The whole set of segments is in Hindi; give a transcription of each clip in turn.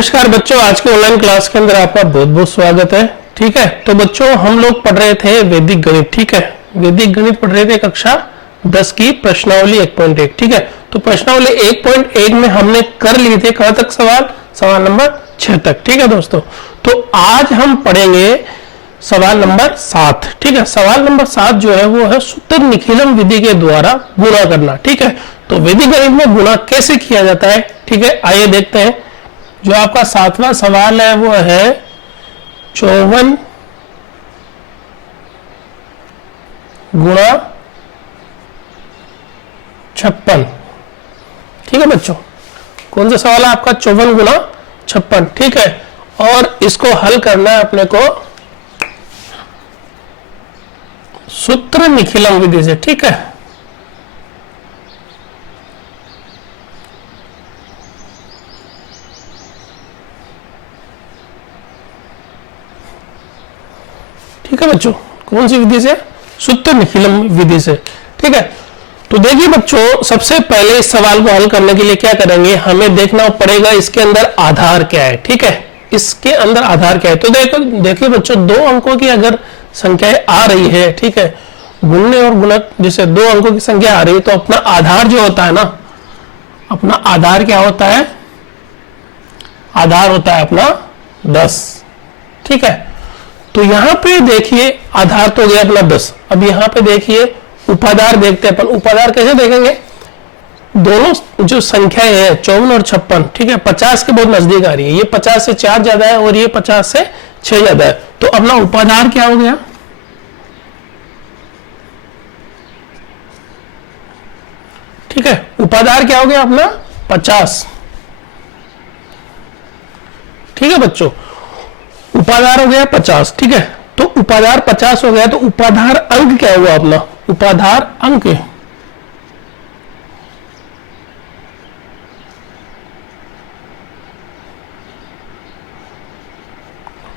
नमस्कार बच्चों, आज के ऑनलाइन क्लास के अंदर आपका बहुत बहुत स्वागत है। ठीक है, तो बच्चों हम लोग पढ़ रहे थे वैदिक गणित। ठीक है, वैदिक गणित पढ़ रहे थे कक्षा 10 की प्रश्नावली 1.1। ठीक है, तो प्रश्नावली 1.1 में हमने कर लिए थे कहां तक सवाल नंबर 6 तक। ठीक है दोस्तों, तो आज हम पढ़ेंगे सवाल नंबर 7। ठीक है, सवाल नंबर 7 जो है वो है सूत्र निखिलम विधि के द्वारा गुणा करना। ठीक है, तो वैदिक गणित में गुणा कैसे किया जाता है, ठीक है, आइए देखते हैं। जो आपका 7वां सवाल है वो है 54 गुणा 56। ठीक है बच्चों, कौन सा सवाल है आपका? 54 गुणा 56। ठीक है, और इसको हल करना है अपने को सूत्र निखिलम विधि से। ठीक है, ठीक है बच्चों, कौन सी विधि से? सूत्र निखिलम विधि से। ठीक है, तो देखिए बच्चों, सबसे पहले इस सवाल को हल करने के लिए क्या करेंगे, हमें देखना पड़ेगा इसके अंदर आधार क्या है। ठीक है, इसके अंदर आधार क्या है, तो देखिए बच्चों, दो अंकों की अगर संख्याएं आ रही है, ठीक है, गुणने और गुणक, जैसे दो अंकों की संख्या आ रही है, तो अपना आधार जो होता है ना, अपना आधार क्या होता है? आधार होता है अपना 10। ठीक है, तो यहां पे देखिए आधार तो गया अपना 10। अब यहां पे देखिए उपाधार देखते हैं अपन। उपाधार कैसे देखेंगे? दोनों जो संख्याएं हैं 54 और 56, ठीक है, 50 के बहुत नजदीक आ रही है। ये 50 से 4 ज्यादा है और ये 50 से 6 ज्यादा है, तो अपना उपाधार क्या हो गया? ठीक है, उपाधार क्या हो गया अपना? 50। ठीक है बच्चों, उपाधार हो गया 50। ठीक है, तो उपाधार 50 हो गया, तो उपाधार अंक क्या हुआ अपना? उपाधार अंक,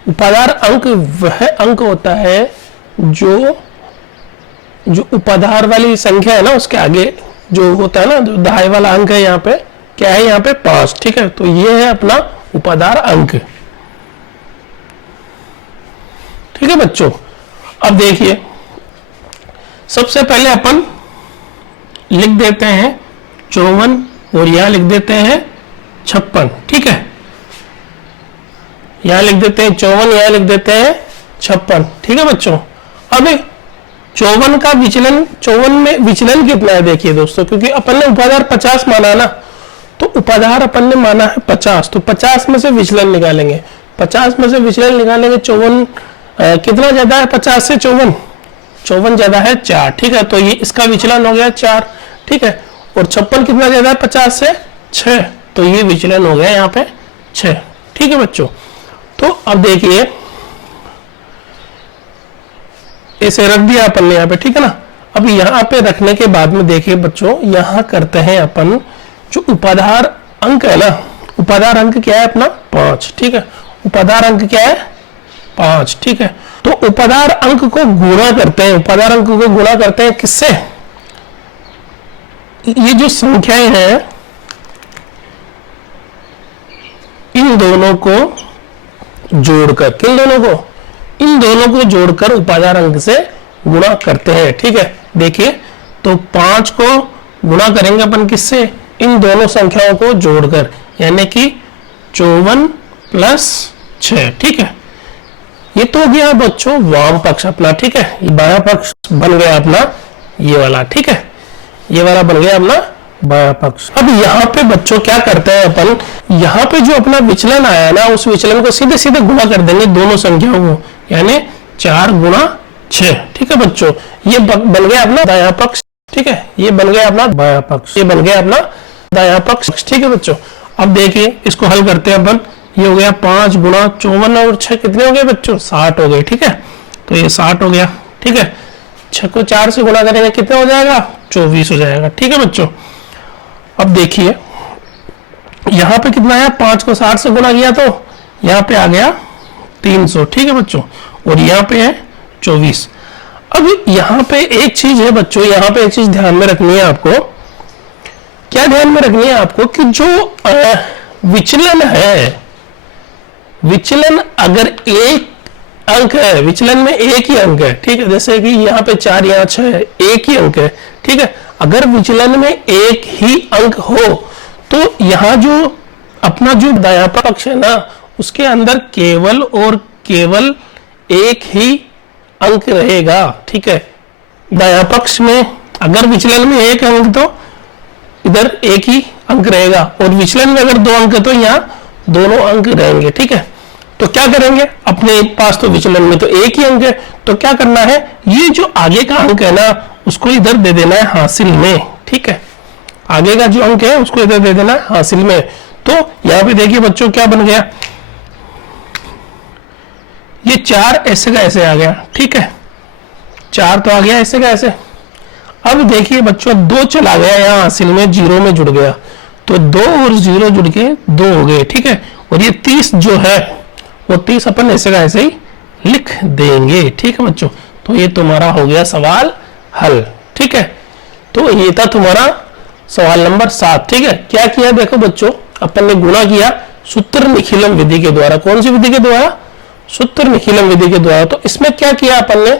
उपाधार अंक वह अंक होता है जो उपाधार वाली संख्या है ना, उसके आगे जो होता है ना, जो दहाई वाला अंक है, यहाँ पे क्या है? यहाँ पे 5। ठीक है, तो ये है अपना उपाधार अंक। ठीक है बच्चों, अब देखिए सबसे पहले अपन लिख देते हैं 54 और यहां लिख देते हैं 56। ठीक है, यहां लिख देते हैं 54, यहां लिख देते हैं 56। ठीक है बच्चों, अब 54 का विचलन, 54 में विचलन कितना है देखिए दोस्तों, क्योंकि अपन ने उपाधार 50 माना ना, तो उपाधार अपन ने माना है 50, तो 50 में से विचलन निकालेंगे। 50 में से विचलन निकालेंगे, 54 कितना ज्यादा है? 50 से 54 ज्यादा है 4। ठीक है, तो ये इसका विचलन हो गया 4। ठीक है, और 56 कितना ज्यादा है? 50 से 6, तो ये विचलन हो गया यहाँ पे 6। ठीक है बच्चों, तो अब देखिए इसे रख दिया अपन ने यहाँ पे। ठीक है ना, अब यहाँ पे रखने के बाद में देखिए बच्चों, यहाँ करते हैं अपन जो उपाधार अंक है ना, उपाधार अंक क्या है अपना? 5। ठीक है, उपाधार अंक क्या है? 5। ठीक है, तो उपाधार अंक को गुणा करते हैं। उपाधार अंक को गुणा करते हैं किससे? ये जो संख्याएं हैं इन दोनों को जोड़कर, किन दोनों को? इन दोनों को जोड़कर उपाधार अंक से गुणा करते हैं। ठीक है, देखिए, तो 5 को गुणा करेंगे अपन किससे? इन दोनों संख्याओं को जोड़कर, यानी कि 54 प्लस 6। ठीक है, ये तो हो गया बच्चों वाम पक्ष अपना। ठीक है, ये बायां पक्ष बन गया अपना ये वाला। ठीक है, ये वाला बन गया अपना बायां पक्ष। अब यहाँ पे बच्चों क्या करते हैं अपन, यहाँ पे जो अपना विचलन आया ना, उस विचलन को सीधे सीधे गुणा कर देंगे दोनों संख्याओं को, यानी 4 गुणा 6। ठीक है बच्चों, ये बन गया अपना दायां पक्ष। ठीक है, ये बन गया अपना बायां पक्ष, ये बन गया अपना दायां पक्ष। ठीक है बच्चों, अब देखिए इसको हल करते हैं अपन। ये हो गया 5 गुणा 54 और 6 कितने हो गए बच्चों? 60 हो गए। ठीक है, तो ये 60 हो गया। ठीक है, 6 को 4 से गुणा करेंगे कितना हो जाएगा? 24 हो जाएगा। ठीक है बच्चों, अब देखिए यहां पे कितना है? 5 को 60 से गुणा किया तो यहां पे आ गया 300। ठीक है बच्चों, और यहां पे है 24। अब यहां पे एक चीज है बच्चों, यहां पे एक चीज ध्यान में रखनी है आपको। क्या ध्यान में रखनी है आपको कि जो विचलन है, विचलन अगर एक अंक है, विचलन में एक ही अंक है, ठीक है, जैसे कि यहाँ पे 4 यहाँ 6 है, एक ही अंक है, ठीक है, अगर विचलन में एक ही अंक हो तो यहाँ जो अपना जो दायां पक्ष है ना, उसके अंदर केवल और केवल एक ही अंक रहेगा, ठीक है। दायां पक्ष में अगर विचलन में एक अंक तो इधर एक ही अंक रहेगा, और विचलन में अगर 2 अंक है तो यहाँ दोनों अंक रहेंगे, ठीक है। तो क्या करेंगे, अपने पास तो विचलन में तो एक ही अंक है, तो क्या करना है, ये जो आगे का अंक है ना उसको इधर दे देना है हासिल में, ठीक है। आगे का जो अंक है उसको इधर दे देना है हासिल में। तो यहां पे देखिए बच्चों क्या बन गया, ये 4 ऐसे का ऐसे आ गया, ठीक है, 4 तो आ गया ऐसे का ऐसे। अब देखिए बच्चों 2 चला गया यहाँ हासिल में, 0 में जुड़ गया, तो 2 और 0 जुड़ के 2 हो गए, ठीक है। और ये 30 जो है वो 30 अपन ऐसे का ऐसे ही लिख देंगे, ठीक है बच्चों। तो ये तुम्हारा हो गया सवाल हल, ठीक है। तो ये था तुम्हारा सवाल नंबर 7, ठीक है। क्या किया देखो बच्चों, अपन ने गुणा किया सूत्र निखिलम विधि के द्वारा। कौन सी विधि के द्वारा, सूत्र निखिलम विधि के द्वारा। तो इसमें क्या किया अपन ने,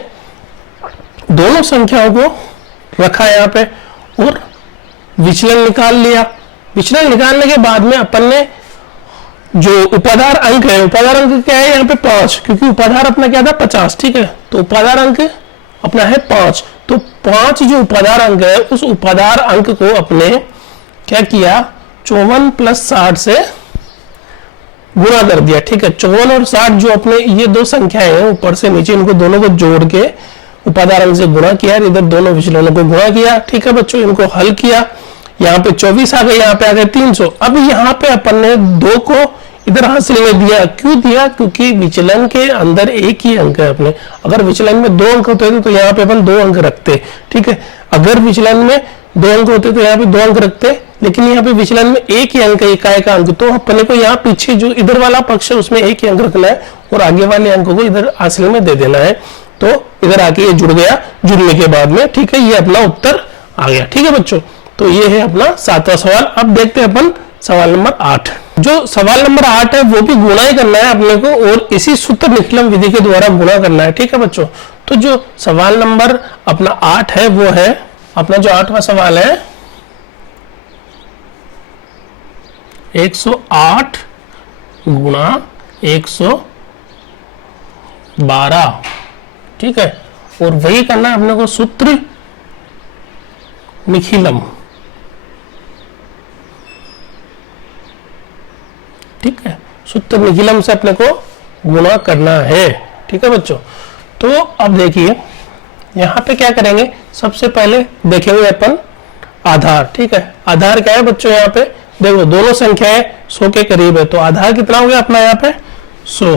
दोनों संख्याओं को रखा यहाँ पे और विचलन निकाल लिया। विचलन निकालने के बाद में अपन ने जो उपाधार अंक है, उपाधार अंक क्या है यहाँ पे 5, क्योंकि उपाधार अपना क्या था 50, ठीक है। तो उपाधार अंक अपना है 5, तो 5 जो उपाधार अंक है उस उपाधार अंक को अपने क्या किया, 54 + 60 से गुणा कर दिया, ठीक है। 54 और 60 जो अपने ये 2 संख्याएं हैं ऊपर से नीचे, इनको दोनों को जोड़ के उपाधार अंक से गुणा किया, इधर दोनों विचलनों को गुणा किया, ठीक है बच्चों। इनको हल किया, यहाँ पे 24 आ गए, यहाँ पे आ गए 300। अब यहाँ पे अपन ने 2 को इधर हासिल में दिया, क्यों दिया, क्योंकि विचलन के अंदर एक ही अंक है अपने। अगर विचलन में 2 अंक होते तो यहाँ पे अपन 2 अंक रखते, ठीक है। अगर विचलन में 2 अंक होते तो यहाँ पे 2 अंक रखते, लेकिन यहाँ पे विचलन में एक ही अंक है, इकाई का अंक, तो अपने को यहाँ पीछे जो इधर वाला पक्ष है उसमें एक ही अंक रखना है और आगे वाले अंकों को इधर हासिल में दे देना है। तो इधर आके ये जुड़ गया, जुड़ने के बाद में, ठीक है, ये अपना उत्तर आ गया, ठीक है बच्चों। तो ये है अपना 7वां सवाल। अब देखते हैं अपन सवाल नंबर 8। जो सवाल नंबर 8 है वो भी गुणा ही करना है अपने को, और इसी सूत्र निखिलम विधि के द्वारा गुणा करना है, ठीक है बच्चों। तो जो सवाल नंबर अपना 8 है वो है अपना जो 8वां सवाल है 108 गुणा 112, ठीक है। और वही करना है अपने को सूत्र निखिलम, ठीक है। सूत्र निखिलम से अपने को गुणा करना है, ठीक है बच्चों। तो अब देखिए यहां पे क्या करेंगे, सबसे पहले देखेंगे अपन आधार, ठीक है। आधार क्या है बच्चों, यहाँ पे देखो दोनों संख्याएं 100 के करीब है, तो आधार कितना हो गया अपना यहाँ पे 100,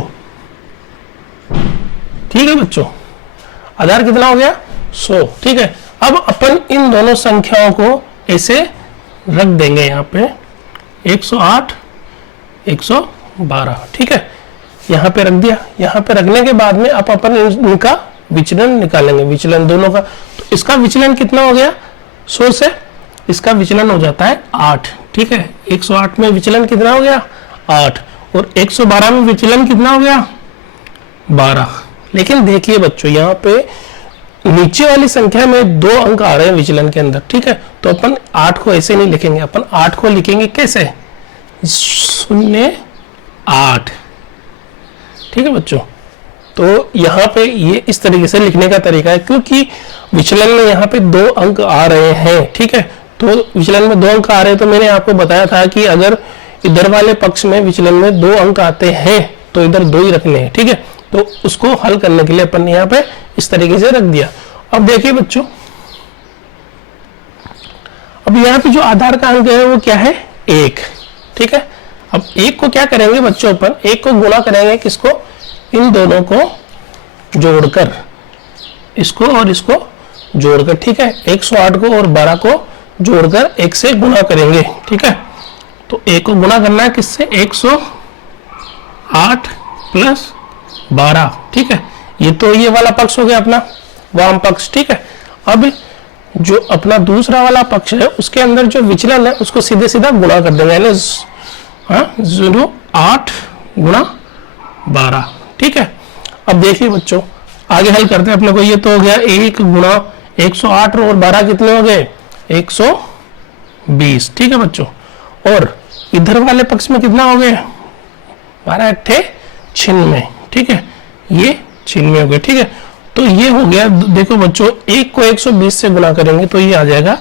ठीक है बच्चों। आधार कितना हो गया 100, ठीक है। अब अपन इन दोनों संख्याओं को ऐसे रख देंगे यहाँ पे 108 112, ठीक है, यहाँ पे रख दिया। यहाँ पे रखने के बाद में अब अपन इनका विचलन निकालेंगे, विचलन दोनों का। तो इसका विचलन कितना हो गया 100 से, इसका विचलन हो जाता है 8, ठीक है। 108 में विचलन कितना हो गया 8, और 112 में विचलन कितना हो गया 12। लेकिन देखिए बच्चों यहाँ पे नीचे वाली संख्या में 2 अंक आ रहे हैं विचलन के अंदर, ठीक है। तो अपन 8 को ऐसे नहीं लिखेंगे, अपन 8 को लिखेंगे कैसे 08, ठीक है बच्चों। तो यहाँ पे ये इस तरीके से लिखने का तरीका है, क्योंकि विचलन में यहाँ पे 2 अंक आ रहे हैं, ठीक है। तो विचलन में 2 अंक आ रहे हैं, तो मैंने आपको बताया था कि अगर इधर वाले पक्ष में विचलन में 2 अंक आते हैं तो इधर 2 ही रखने हैं, ठीक है। तो उसको हल करने के लिए अपन ने यहाँ पे इस तरीके से रख दिया। अब देखिए बच्चों, अब यहाँ पे जो आधार का अंक है वो क्या है 1, ठीक है। अब 1 को क्या करेंगे बच्चों, अपन 1 को गुणा करेंगे किसको, इन दोनों को जोड़कर, इसको और इसको जोड़कर, ठीक है। 108 को और 12 को जोड़कर 1 से गुणा करेंगे, ठीक है। तो 1 को गुणा करना है किससे 108 + 12, ठीक है। ये तो ये वाला पक्ष हो गया अपना वाम पक्ष, ठीक है। अब जो अपना दूसरा वाला पक्ष है उसके अंदर जो विचलन है उसको सीधे सीधा गुणा कर देंगे, यानी 08 गुणा 12। ठीक है, अब देखिए बच्चों आगे हल करते हैं। अपने को ये तो हो गया 1 गुणा 108 और 12 कितने हो गए 120। ठीक है बच्चों, और इधर वाले पक्ष में कितना हो गए 12 अट्ठे 96। ठीक है, ये 96 हो गए। ठीक है, तो ये हो गया। देखो बच्चों 1 को 120 से गुणा करेंगे तो ये आ जाएगा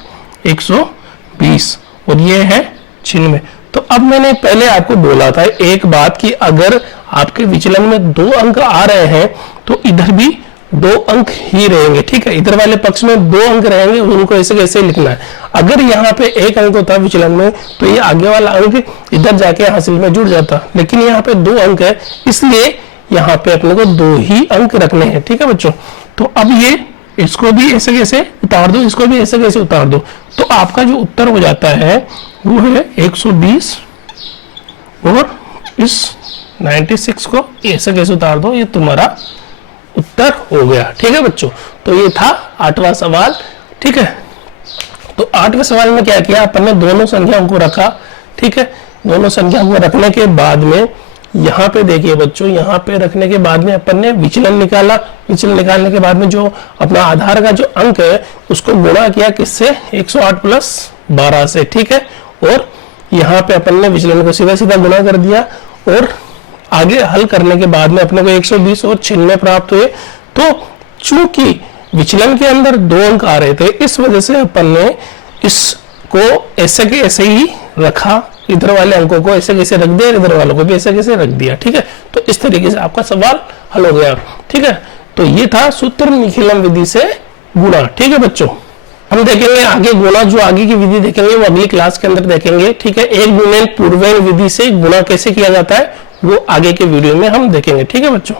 120 और ये है 96। तो अब मैंने पहले आपको बोला था एक बात कि अगर आपके विचलन में 2 अंक आ रहे हैं तो इधर भी 2 अंक ही रहेंगे। ठीक है, इधर वाले पक्ष में 2 अंक रहेंगे, उनको ऐसे कैसे लिखना है। अगर यहाँ पे 1 अंक होता विचलन में तो ये आगे वाला अंक इधर जाके हासिल में जुड़ जाता, लेकिन यहाँ पे 2 अंक है, इसलिए यहाँ पे अपने को 2 ही अंक रखने हैं। ठीक है बच्चों, तो अब ये इसको भी ऐसे कैसे उतार दो, इसको भी ऐसे कैसे उतार दो, तो आपका जो उत्तर हो जाता है वो है 120 और इस 96 को ऐसे कैसे उतार दो, ये तुम्हारा उत्तर हो गया। ठीक है बच्चों, तो ये था 8वां सवाल। ठीक है, तो 8वें सवाल में क्या किया अपन ने, दोनों संख्याओं को रखा। ठीक है, दोनों संख्याओं को रखने के बाद में यहाँ पे देखिए बच्चों, यहाँ पे रखने के बाद में अपन ने विचलन निकाला। विचलन निकालने के बाद में जो अपना आधार का जो अंक है उसको गुणा किया किससे 108 प्लस 12 से। ठीक है, और यहाँ पे अपन ने विचलन को सीधा सीधा गुणा कर दिया और आगे हल करने के बाद में अपने को 120 और 96 प्राप्त हुए। तो चूंकि विचलन के अंदर 2 अंक आ रहे थे, इस वजह से अपन ने इसको ऐसे के ऐसे ही रखा, इधर वाले अंकों को ऐसे कैसे रख दिया, इधर वालों को भी ऐसे कैसे रख दिया। ठीक है, तो इस तरीके से आपका सवाल हल हो गया। ठीक है, तो ये था सूत्र निखिलम विधि से गुणा। ठीक है बच्चों, हम देखेंगे आगे गुणा, जो आगे की विधि देखेंगे वो अगली क्लास के अंदर देखेंगे। ठीक है, एक गुणन पूर्वेण विधि से गुणा कैसे किया जाता है वो आगे के वीडियो में हम देखेंगे। ठीक है बच्चों।